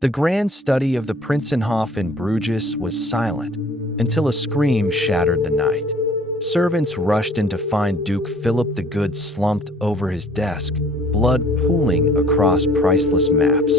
The grand study of the Prinsenhof in Bruges was silent until a scream shattered the night. Servants rushed in to find Duke Philip the Good slumped over his desk, blood pooling across priceless maps.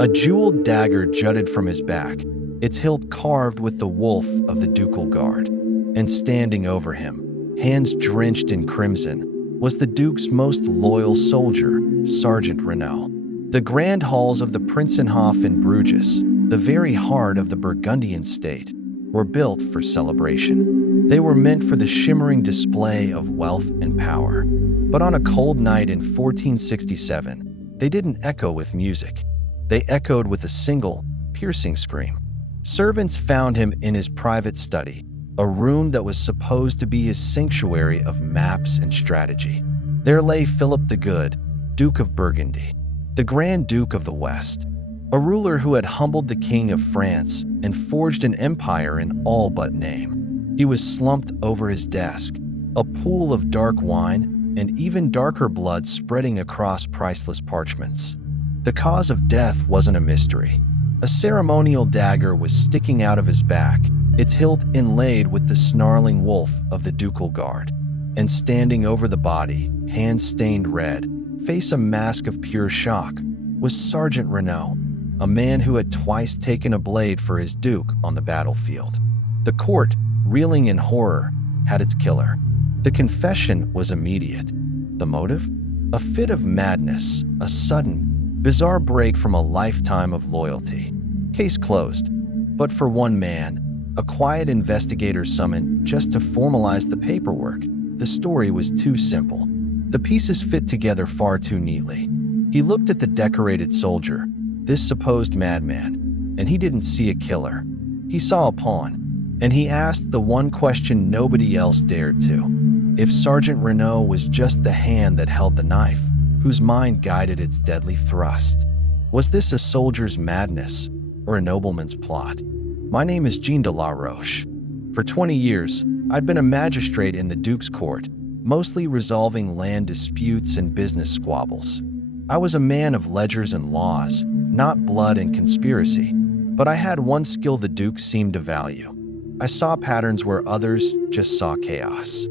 A jeweled dagger jutted from his back, its hilt carved with the wolf of the ducal guard. And standing over him, hands drenched in crimson, was the Duke's most loyal soldier, Sergeant Renaud. The grand halls of the Prinsenhof in Bruges, the very heart of the Burgundian state, were built for celebration. They were meant for the shimmering display of wealth and power. But on a cold night in 1467, they didn't echo with music. They echoed with a single, piercing scream. Servants found him in his private study, a room that was supposed to be his sanctuary of maps and strategy. There lay Philip the Good, Duke of Burgundy, the Grand Duke of the West, a ruler who had humbled the King of France and forged an empire in all but name. He was slumped over his desk, a pool of dark wine and even darker blood spreading across priceless parchments. The cause of death wasn't a mystery. A ceremonial dagger was sticking out of his back, its hilt inlaid with the snarling wolf of the ducal guard. And standing over the body, hands stained red, face a mask of pure shock, was Sergeant Renaud, a man who had twice taken a blade for his duke on the battlefield. The court, reeling in horror, had its killer. The confession was immediate. The motive? A fit of madness, a sudden, bizarre break from a lifetime of loyalty. Case closed. But for one man, a quiet investigator summoned just to formalize the paperwork, the story was too simple. The pieces fit together far too neatly. He looked at the decorated soldier, this supposed madman, and he didn't see a killer. He saw a pawn, and he asked the one question nobody else dared to. If Sergeant Renaud was just the hand that held the knife, whose mind guided its deadly thrust. Was this a soldier's madness or a nobleman's plot? My name is Jean de la Roche. For 20 years, I'd been a magistrate in the Duke's court, mostly resolving land disputes and business squabbles. I was a man of ledgers and laws, not blood and conspiracy, but I had one skill the Duke seemed to value. I saw patterns where others just saw chaos.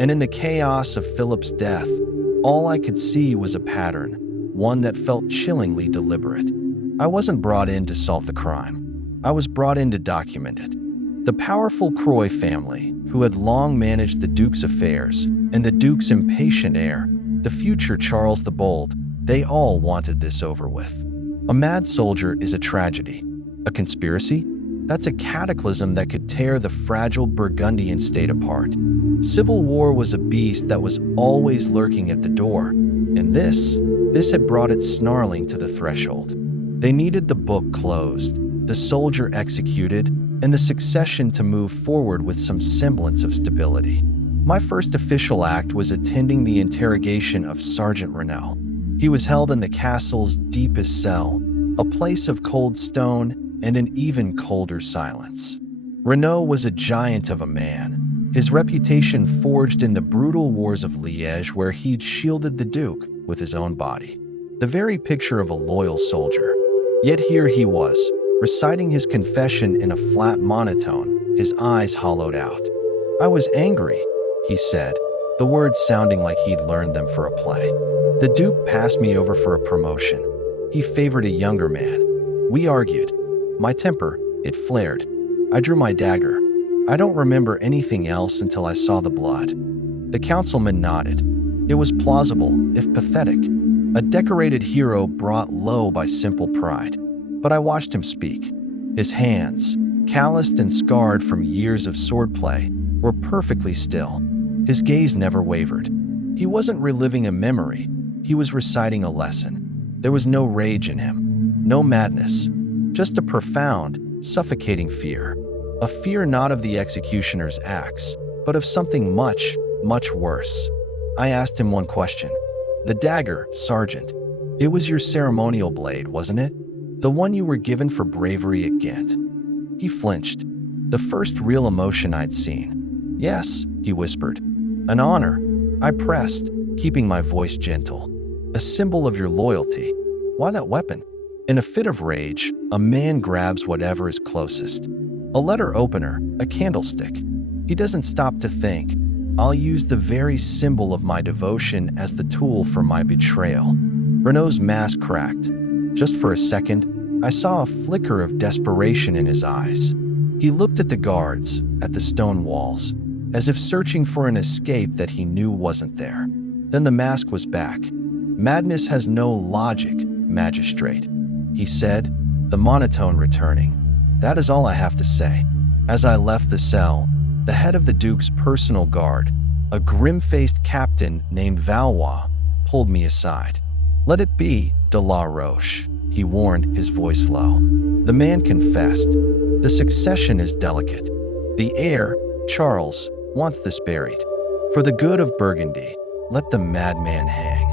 And in the chaos of Philip's death, all I could see was a pattern, one that felt chillingly deliberate. I wasn't brought in to solve the crime. I was brought in to document it. The powerful Croix family, who had long managed the Duke's affairs, and the Duke's impatient heir, the future Charles the Bold, they all wanted this over with. A mad soldier is a tragedy. A conspiracy? That's a cataclysm that could tear the fragile Burgundian state apart. Civil war was a beast that was always lurking at the door, and this had brought it snarling to the threshold. They needed the book closed, the soldier executed, and the succession to move forward with some semblance of stability. My first official act was attending the interrogation of Sergeant Renaud. He was held in the castle's deepest cell, a place of cold stone and an even colder silence. Renaud was a giant of a man, his reputation forged in the brutal wars of Liège where he'd shielded the Duke with his own body. The very picture of a loyal soldier. Yet here he was, reciting his confession in a flat monotone, his eyes hollowed out. "I was angry," he said, the words sounding like he'd learned them for a play. "The Duke passed me over for a promotion. He favored a younger man. We argued. My temper, it flared. I drew my dagger. I don't remember anything else until I saw the blood." The councilman nodded. It was plausible, if pathetic. A decorated hero brought low by simple pride. But I watched him speak. His hands, calloused and scarred from years of swordplay, were perfectly still. His gaze never wavered. He wasn't reliving a memory. He was reciting a lesson. There was no rage in him, no madness, just a profound, suffocating fear. A fear not of the executioner's axe, but of something much, much worse. I asked him one question. "The dagger, Sergeant. It was your ceremonial blade, wasn't it? The one you were given for bravery at Ghent." He flinched. The first real emotion I'd seen. "Yes," he whispered. "An honor." I pressed, keeping my voice gentle. "A symbol of your loyalty. Why that weapon?" In a fit of rage, a man grabs whatever is closest. A letter opener, a candlestick. He doesn't stop to think. I'll use the very symbol of my devotion as the tool for my betrayal. Renault's mask cracked. Just for a second, I saw a flicker of desperation in his eyes. He looked at the guards, at the stone walls, as if searching for an escape that he knew wasn't there. Then the mask was back. Madness has no logic, magistrate, he said, the monotone returning. That is all I have to say. As I left the cell, the head of the Duke's personal guard, a grim-faced captain named Valois, pulled me aside. Let it be, de la Roche, he warned, his voice low. The man confessed. The succession is delicate. The heir, Charles, wants this buried. For the good of Burgundy, let the madman hang.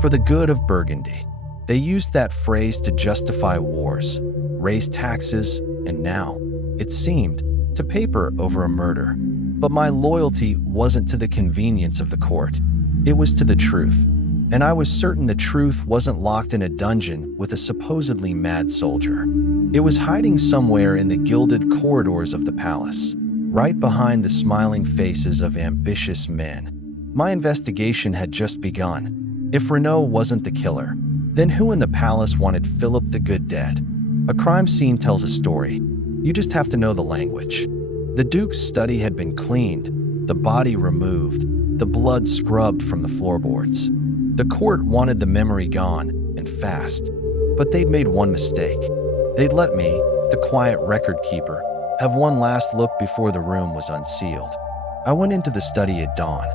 For the good of Burgundy. They used that phrase to justify wars, raise taxes, and now, it seemed, to paper over a murder. But my loyalty wasn't to the convenience of the court. It was to the truth. And I was certain the truth wasn't locked in a dungeon with a supposedly mad soldier. It was hiding somewhere in the gilded corridors of the palace, right behind the smiling faces of ambitious men. My investigation had just begun. If Renault wasn't the killer, then who in the palace wanted Philip the Good dead? A crime scene tells a story. You just have to know the language. The Duke's study had been cleaned, the body removed, the blood scrubbed from the floorboards. The court wanted the memory gone, and fast. But they'd made one mistake. They'd let me, the quiet record keeper, have one last look before the room was unsealed. I went into the study at dawn.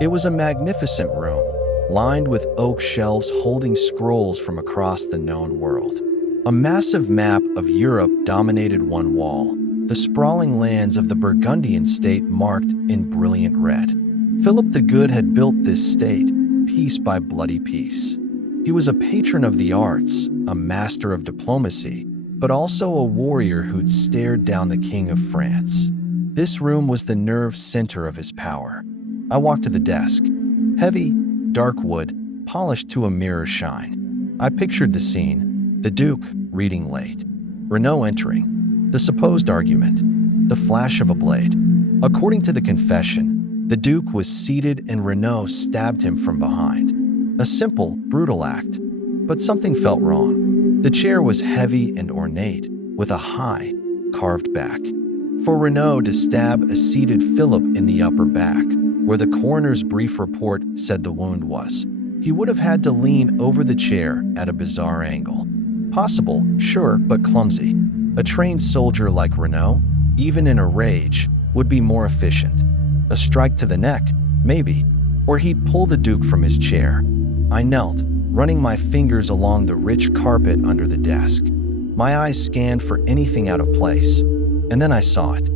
It was a magnificent room, lined with oak shelves holding scrolls from across the known world. A massive map of Europe dominated one wall, the sprawling lands of the Burgundian state marked in brilliant red. Philip the Good had built this state, piece by bloody piece. He was a patron of the arts, a master of diplomacy, but also a warrior who'd stared down the King of France. This room was the nerve center of his power. I walked to the desk. Heavy, dark wood, polished to a mirror shine. I pictured the scene. The Duke, reading late. Renault entering. The supposed argument. The flash of a blade. According to the confession, the Duke was seated and Renault stabbed him from behind. A simple, brutal act. But something felt wrong. The chair was heavy and ornate, with a high, carved back. For Renault to stab a seated Philip in the upper back, where the coroner's brief report said the wound was, he would have had to lean over the chair at a bizarre angle. Possible, sure, but clumsy. A trained soldier like Renault, even in a rage, would be more efficient. A strike to the neck, maybe, or he'd pull the Duke from his chair. I knelt, running my fingers along the rich carpet under the desk. My eyes scanned for anything out of place, and then I saw it.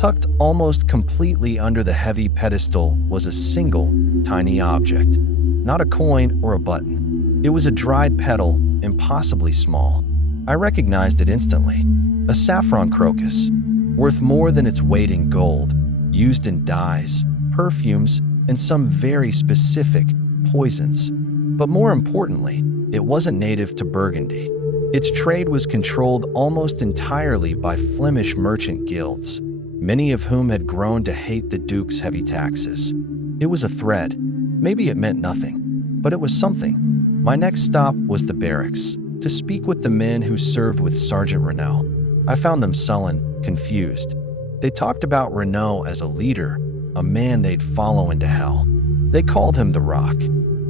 Tucked almost completely under the heavy pedestal was a single, tiny object. Not a coin or a button. It was a dried petal, impossibly small. I recognized it instantly. A saffron crocus, worth more than its weight in gold, used in dyes, perfumes, and some very specific poisons. But more importantly, it wasn't native to Burgundy. Its trade was controlled almost entirely by Flemish merchant guilds, many of whom had grown to hate the Duke's heavy taxes. It was a thread. Maybe it meant nothing, but it was something. My next stop was the barracks, to speak with the men who served with Sergeant Renault. I found them sullen, confused. They talked about Renault as a leader, a man they'd follow into hell. They called him the Rock.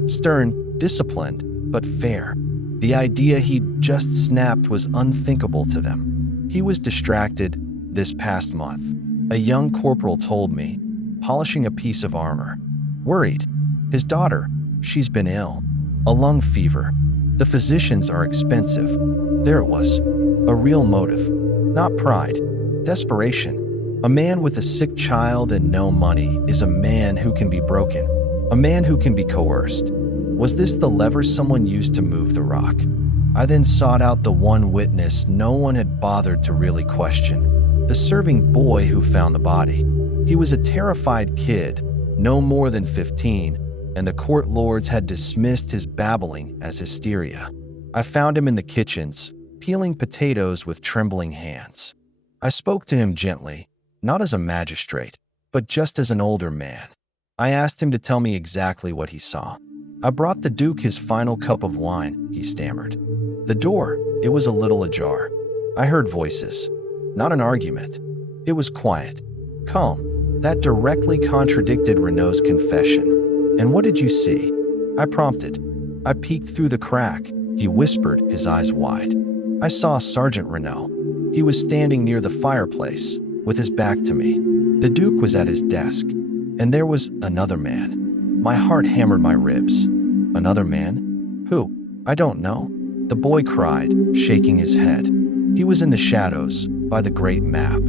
Stern, disciplined, but fair. The idea he'd just snapped was unthinkable to them. He was distracted this past month, a young corporal told me, polishing a piece of armor. Worried. His daughter, she's been ill. A lung fever. The physicians are expensive. There it was. A real motive. Not pride. Desperation. A man with a sick child and no money is a man who can be broken. A man who can be coerced. Was this the lever someone used to move the rock? I then sought out the one witness no one had bothered to really question. The serving boy who found the body. He was a terrified kid, no more than 15, and the court lords had dismissed his babbling as hysteria. I found him in the kitchens, peeling potatoes with trembling hands. I spoke to him gently, not as a magistrate, but just as an older man. I asked him to tell me exactly what he saw. I brought the Duke his final cup of wine, he stammered. The door, it was a little ajar. I heard voices. Not an argument. It was quiet, calm. That directly contradicted Renault's confession. And what did you see? I prompted. I peeked through the crack, he whispered, his eyes wide. I saw Sergeant Renault. He was standing near the fireplace, with his back to me. The Duke was at his desk, and there was another man. My heart hammered my ribs. Another man? Who? I don't know. The boy cried, shaking his head. He was in the shadows, by the great map.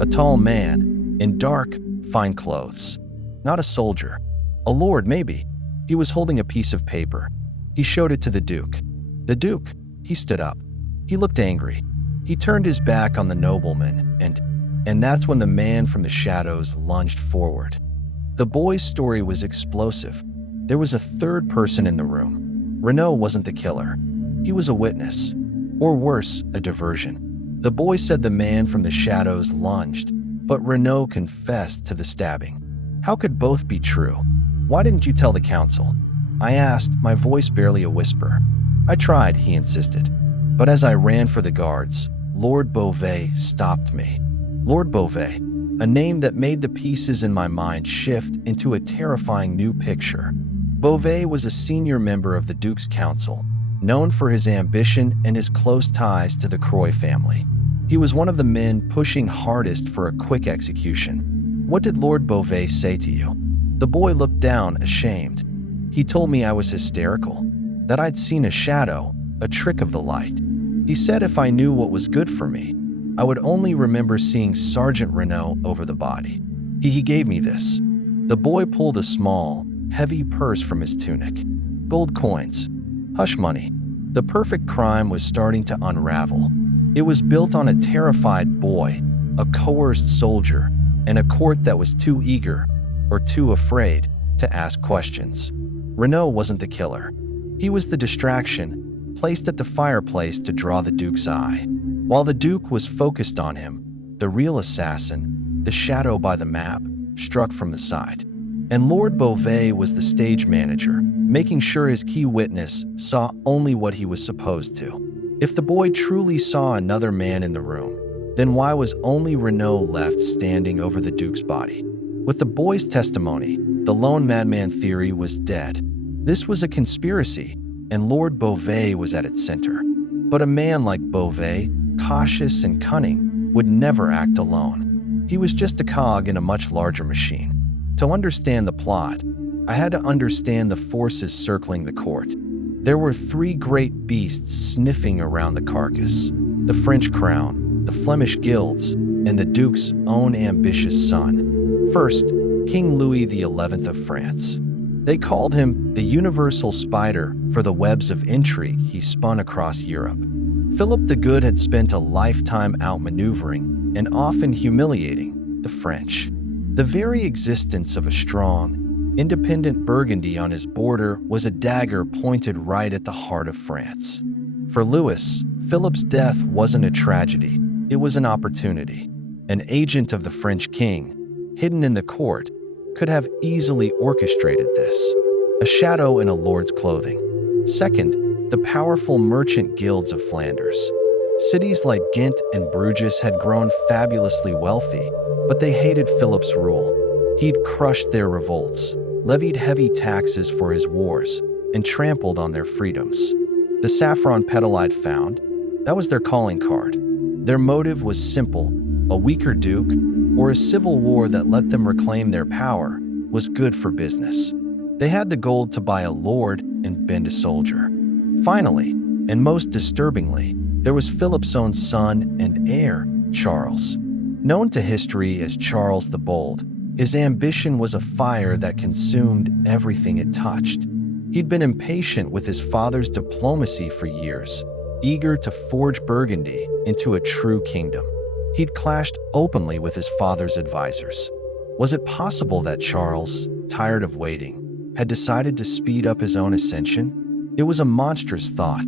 A tall man, in dark, fine clothes. Not a soldier. A lord, maybe. He was holding a piece of paper. He showed it to the Duke. The Duke, he stood up. He looked angry. He turned his back on the nobleman, and that's when the man from the shadows lunged forward. The boy's story was explosive. There was a third person in the room. Renault wasn't the killer. He was a witness. Or worse, a diversion. The boy said the man from the shadows lunged, but Renault confessed to the stabbing. How could both be true? Why didn't you tell the council? I asked, my voice barely a whisper. I tried, he insisted. But as I ran for the guards, Lord Beauvais stopped me. Lord Beauvais, a name that made the pieces in my mind shift into a terrifying new picture. Beauvais was a senior member of the Duke's council, known for his ambition and his close ties to the Croix family. He was one of the men pushing hardest for a quick execution. What did Lord Beauvais say to you? The boy looked down, ashamed. He told me I was hysterical, that I'd seen a shadow, a trick of the light. He said if I knew what was good for me, I would only remember seeing Sergeant Renault over the body. He gave me this. The boy pulled a small, heavy purse from his tunic. Gold coins. Hush money. The perfect crime was starting to unravel. It was built on a terrified boy, a coerced soldier, and a court that was too eager, or too afraid, to ask questions. Renault wasn't the killer. He was the distraction, placed at the fireplace to draw the Duke's eye. While the Duke was focused on him, the real assassin, the shadow by the map, struck from the side. And Lord Beauvais was the stage manager, making sure his key witness saw only what he was supposed to. If the boy truly saw another man in the room, then why was only Renault left standing over the Duke's body? With the boy's testimony, the lone madman theory was dead. This was a conspiracy, and Lord Beauvais was at its center. But a man like Beauvais, cautious and cunning, would never act alone. He was just a cog in a much larger machine. To understand the plot, I had to understand the forces circling the court. There were three great beasts sniffing around the carcass: the French crown, the Flemish guilds, and the Duke's own ambitious son. First, King Louis XI of France. They called him the Universal Spider for the webs of intrigue he spun across Europe. Philip the Good had spent a lifetime outmaneuvering and often humiliating the French. The very existence of a strong, independent Burgundy on his border was a dagger pointed right at the heart of France. For Louis, Philip's death wasn't a tragedy, it was an opportunity. An agent of the French king, hidden in the court, could have easily orchestrated this. A shadow in a lord's clothing. Second, the powerful merchant guilds of Flanders. Cities like Ghent and Bruges had grown fabulously wealthy, but they hated Philip's rule. He'd crushed their revolts, levied heavy taxes for his wars, and trampled on their freedoms. The saffron petal I'd found, that was their calling card. Their motive was simple: a weaker duke, or a civil war that let them reclaim their power, was good for business. They had the gold to buy a lord and bend a soldier. Finally, and most disturbingly, there was Philip's own son and heir, Charles. Known to history as Charles the Bold, his ambition was a fire that consumed everything it touched. He'd been impatient with his father's diplomacy for years, eager to forge Burgundy into a true kingdom. He'd clashed openly with his father's advisors. Was it possible that Charles, tired of waiting, had decided to speed up his own ascension? It was a monstrous thought,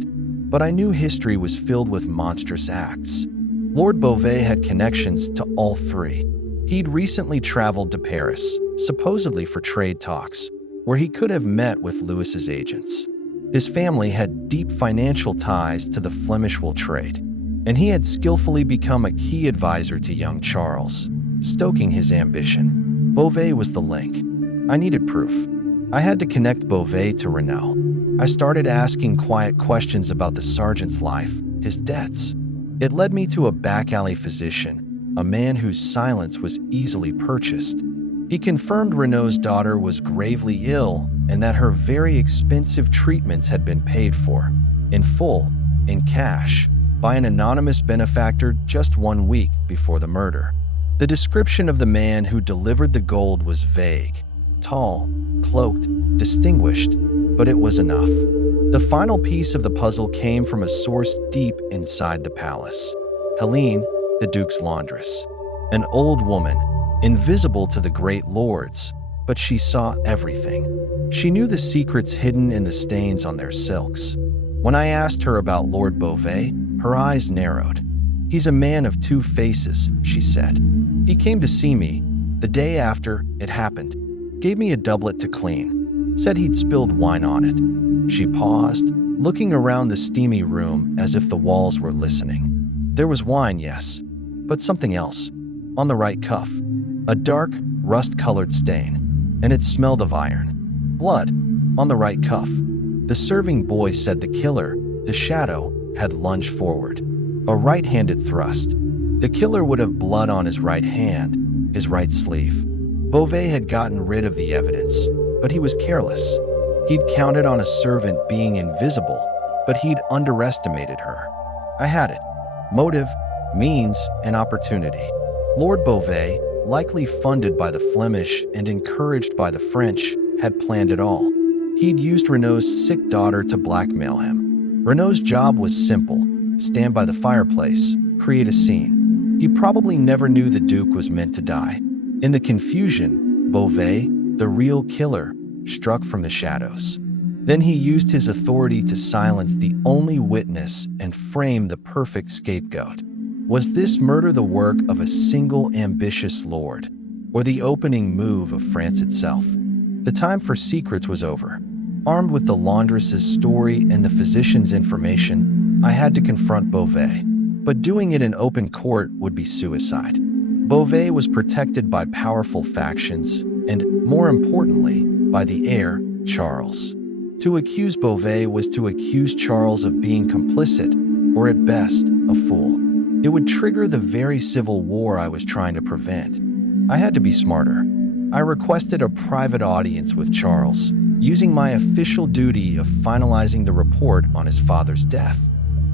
but I knew history was filled with monstrous acts. Lord Beauvais had connections to all three. He'd recently traveled to Paris, supposedly for trade talks, where he could have met with Louis's agents. His family had deep financial ties to the Flemish wool trade, and he had skillfully become a key advisor to young Charles, stoking his ambition. Beauvais was the link. I needed proof. I had to connect Beauvais to Renaud. I started asking quiet questions about the sergeant's life, his debts. It led me to a back-alley physician, a man whose silence was easily purchased. He confirmed Renaud's daughter was gravely ill and that her very expensive treatments had been paid for, in full, in cash, by an anonymous benefactor just 1 week before the murder. The description of the man who delivered the gold was vague, tall, cloaked, distinguished, but it was enough. The final piece of the puzzle came from a source deep inside the palace. Helene, the Duke's laundress. An old woman, invisible to the great lords, but she saw everything. She knew the secrets hidden in the stains on their silks. When I asked her about Lord Beauvais, her eyes narrowed. "He's a man of two faces," she said. "He came to see me the day after it happened, gave me a doublet to clean, said he'd spilled wine on it." She paused, looking around the steamy room as if the walls were listening. "There was wine, yes, but something else. On the right cuff, a dark, rust-colored stain, and it smelled of iron. Blood, on the right cuff." The serving boy said the killer, the shadow, had lunged forward. A right-handed thrust. The killer would have blood on his right hand, his right sleeve. Beauvais had gotten rid of the evidence, but he was careless. He'd counted on a servant being invisible, but he'd underestimated her. I had it. Motive, means, and opportunity. Lord Beauvais, likely funded by the Flemish and encouraged by the French, had planned it all. He'd used Renaud's sick daughter to blackmail him. Renaud's job was simple: stand by the fireplace, create a scene. He probably never knew the Duke was meant to die. In the confusion, Beauvais, the real killer, struck from the shadows. Then he used his authority to silence the only witness and frame the perfect scapegoat. Was this murder the work of a single ambitious lord, or the opening move of France itself? The time for secrets was over. Armed with the laundress's story and the physician's information, I had to confront Beauvais. But doing it in open court would be suicide. Beauvais was protected by powerful factions and, more importantly, by the heir, Charles. To accuse Beauvais was to accuse Charles of being complicit, or at best, a fool. It would trigger the very civil war I was trying to prevent. I had to be smarter. I requested a private audience with Charles, using my official duty of finalizing the report on his father's death.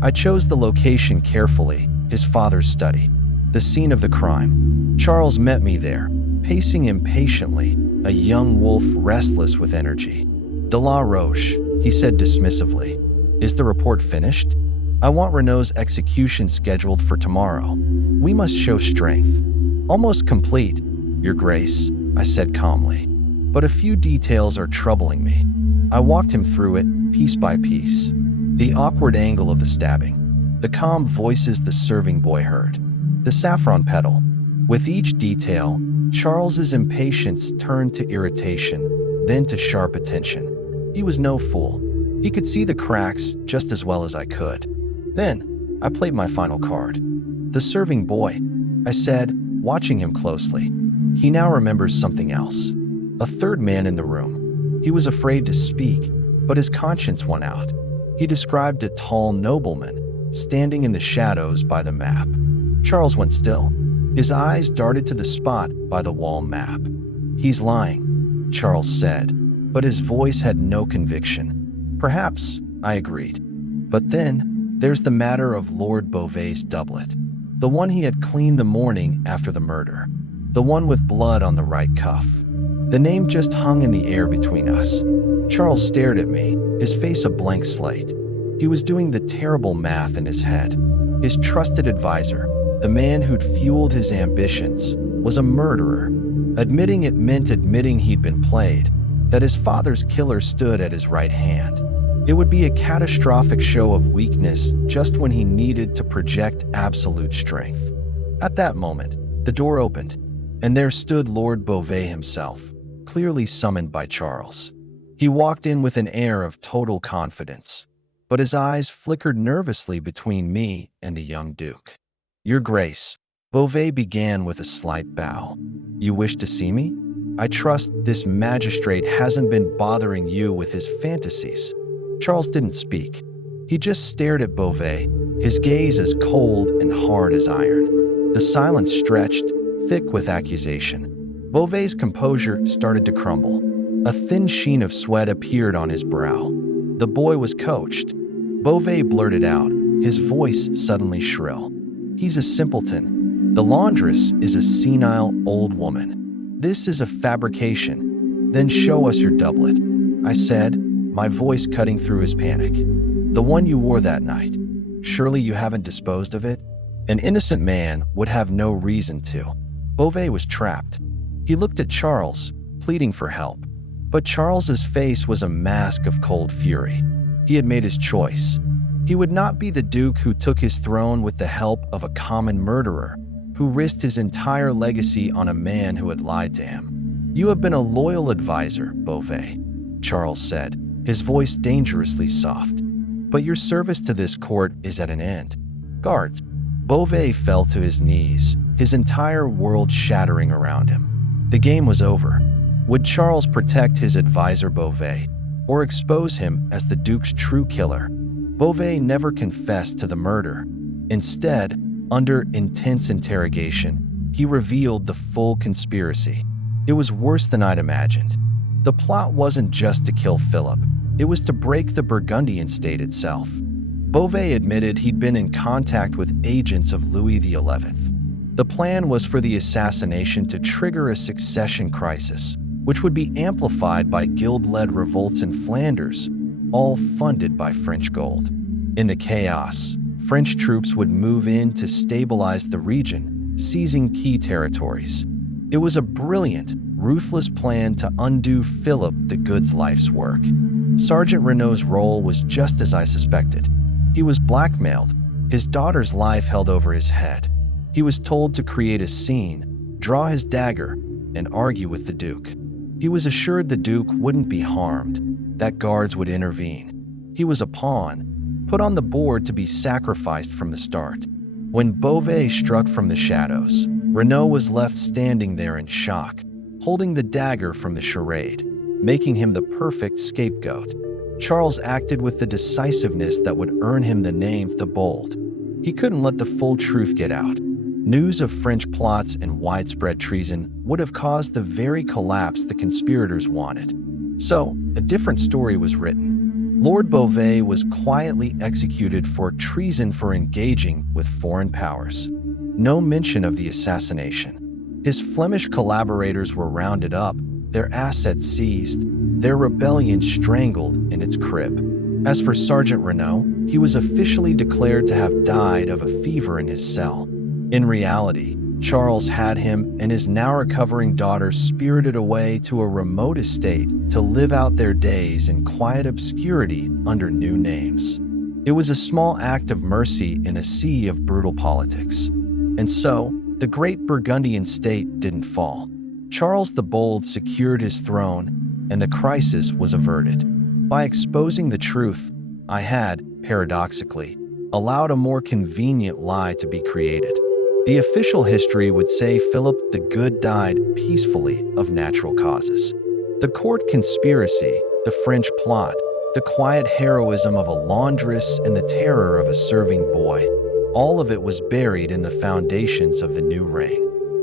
I chose the location carefully, his father's study, the scene of the crime. Charles met me there, pacing impatiently, a young wolf restless with energy. "De la Roche," he said dismissively. "Is the report finished? I want Renaud's execution scheduled for tomorrow. We must show strength." "Almost complete, Your Grace," I said calmly. "But a few details are troubling me." I walked him through it, piece by piece. The awkward angle of the stabbing, the calm voices the serving boy heard, the saffron petal. With each detail, Charles's impatience turned to irritation, then to sharp attention. He was no fool. He could see the cracks just as well as I could. Then, I played my final card. "The serving boy," I said, watching him closely. "He now remembers something else. A third man in the room. He was afraid to speak, but his conscience won out. He described a tall nobleman, standing in the shadows by the map." Charles went still. His eyes darted to the spot by the wall map. "He's lying," Charles said, but his voice had no conviction. "Perhaps," I agreed. "But then, there's the matter of Lord Beauvais's doublet. The one he had cleaned the morning after the murder. The one with blood on the right cuff. The name just hung in the air between us." Charles stared at me, his face a blank slate. He was doing the terrible math in his head. His trusted advisor, the man who'd fueled his ambitions, was a murderer. Admitting it meant admitting he'd been played, that his father's killer stood at his right hand. It would be a catastrophic show of weakness just when he needed to project absolute strength. At that moment, the door opened, and there stood Lord Beauvais himself, clearly summoned by Charles. He walked in with an air of total confidence, but his eyes flickered nervously between me and the young Duke. "Your Grace," Beauvais began with a slight bow. "You wish to see me? I trust this magistrate hasn't been bothering you with his fantasies." Charles didn't speak. He just stared at Beauvais, his gaze as cold and hard as iron. The silence stretched, thick with accusation. Beauvais's composure started to crumble. A thin sheen of sweat appeared on his brow. The boy was coached. Beauvais blurted out, his voice suddenly shrill. "He's a simpleton. The laundress is a senile old woman. This is a fabrication. Then show us your doublet," I said, my voice cutting through his panic. "The one you wore that night. Surely you haven't disposed of it?" An innocent man would have no reason to. Beauvais was trapped. He looked at Charles, pleading for help. But Charles's face was a mask of cold fury. He had made his choice. He would not be the Duke who took his throne with the help of a common murderer, who risked his entire legacy on a man who had lied to him. "You have been a loyal advisor, Beauvais," Charles said, his voice dangerously soft. "But your service to this court is at an end." "Guards!" Beauvais fell to his knees, his entire world shattering around him. The game was over. Would Charles protect his advisor Beauvais, or expose him as the Duke's true killer? Beauvais never confessed to the murder. Instead, under intense interrogation, he revealed the full conspiracy. It was worse than I'd imagined. The plot wasn't just to kill Philip, it was to break the Burgundian state itself. Beauvais admitted he'd been in contact with agents of Louis XI. The plan was for the assassination to trigger a succession crisis, which would be amplified by guild-led revolts in Flanders, all funded by French gold. In the chaos, French troops would move in to stabilize the region, seizing key territories. It was a brilliant, ruthless plan to undo Philip the Good's life's work. Sergeant Renault's role was just as I suspected. He was blackmailed, his daughter's life held over his head. He was told to create a scene, draw his dagger, and argue with the Duke. He was assured the Duke wouldn't be harmed, that guards would intervene. He was a pawn, put on the board to be sacrificed from the start. When Beauvais struck from the shadows, Renault was left standing there in shock, holding the dagger from the charade, making him the perfect scapegoat. Charles acted with the decisiveness that would earn him the name the Bold. He couldn't let the full truth get out. News of French plots and widespread treason would have caused the very collapse the conspirators wanted. So, a different story was written. Lord Beauvais was quietly executed for treason for engaging with foreign powers. No mention of the assassination. His Flemish collaborators were rounded up, their assets seized, their rebellion strangled in its crib. As for Sergeant Renault, he was officially declared to have died of a fever in his cell. In reality, Charles had him and his now recovering daughter spirited away to a remote estate to live out their days in quiet obscurity under new names. It was a small act of mercy in a sea of brutal politics. And so, the great Burgundian state didn't fall. Charles the Bold secured his throne, and the crisis was averted. By exposing the truth, I had, paradoxically, allowed a more convenient lie to be created. The official history would say Philip the Good died peacefully of natural causes. The court conspiracy, the French plot, the quiet heroism of a laundress and the terror of a serving boy, all of it was buried in the foundations of the new reign.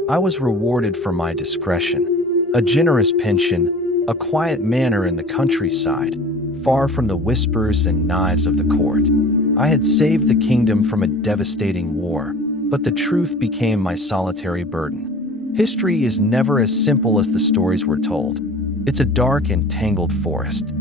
I was rewarded for my discretion. A generous pension, a quiet manor in the countryside, far from the whispers and knives of the court. I had saved the kingdom from a devastating war, but the truth became my solitary burden. History is never as simple as the stories were told. It's a dark and tangled forest.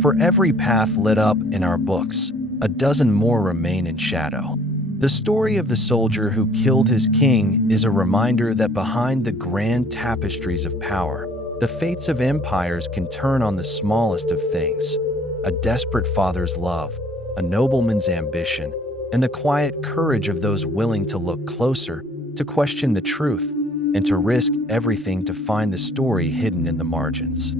For every path lit up in our books, a dozen more remain in shadow. The story of the soldier who killed his king is a reminder that behind the grand tapestries of power, the fates of empires can turn on the smallest of things. a desperate father's love, a nobleman's ambition, and the quiet courage of those willing to look closer, to question the truth, and to risk everything to find the story hidden in the margins.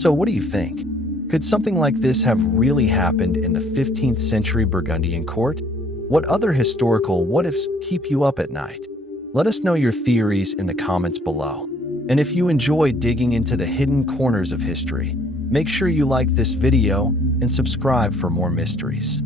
So what do you think? Could something like this have really happened in the 15th century Burgundian court? What other historical what-ifs keep you up at night? Let us know your theories in the comments below. And if you enjoy digging into the hidden corners of history, make sure you like this video and subscribe for more mysteries.